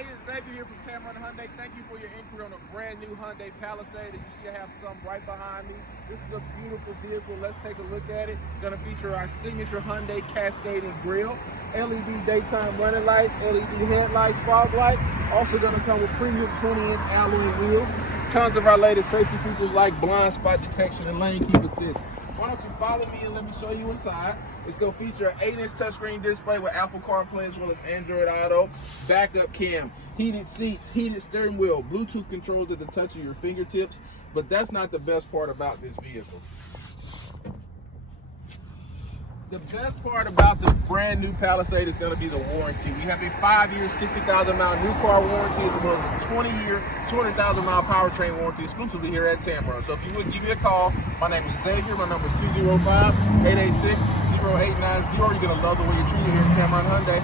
Hey, it's Xavier here from Tameron Hyundai. Thank you for your inquiry on a brand new Hyundai Palisade. You see I have some right behind me. This is a beautiful vehicle. Let's take a look at it. Going to feature our signature Hyundai cascading grille, LED daytime running lights, LED headlights, fog lights. Also going to come with premium 20-inch alloy wheels. Tons of our latest safety features like blind spot detection and lane keep assist. Why don't you follow me and let me show you inside. It's going to feature an 8-inch touchscreen display with Apple CarPlay as well as Android Auto, backup cam, heated seats, heated steering wheel, Bluetooth controls at the touch of your fingertips. But that's not the best part about this vehicle. The best part about the brand new Palisade is going to be the warranty. We have a 5-year, 60,000-mile new car warranty as well as a 20-year, 200,000-mile powertrain warranty exclusively here at Tameron. So if you would give me a call, my name is Xavier. My number is 205-886-0890. You're going to love the way you're treated here at Tameron Hyundai.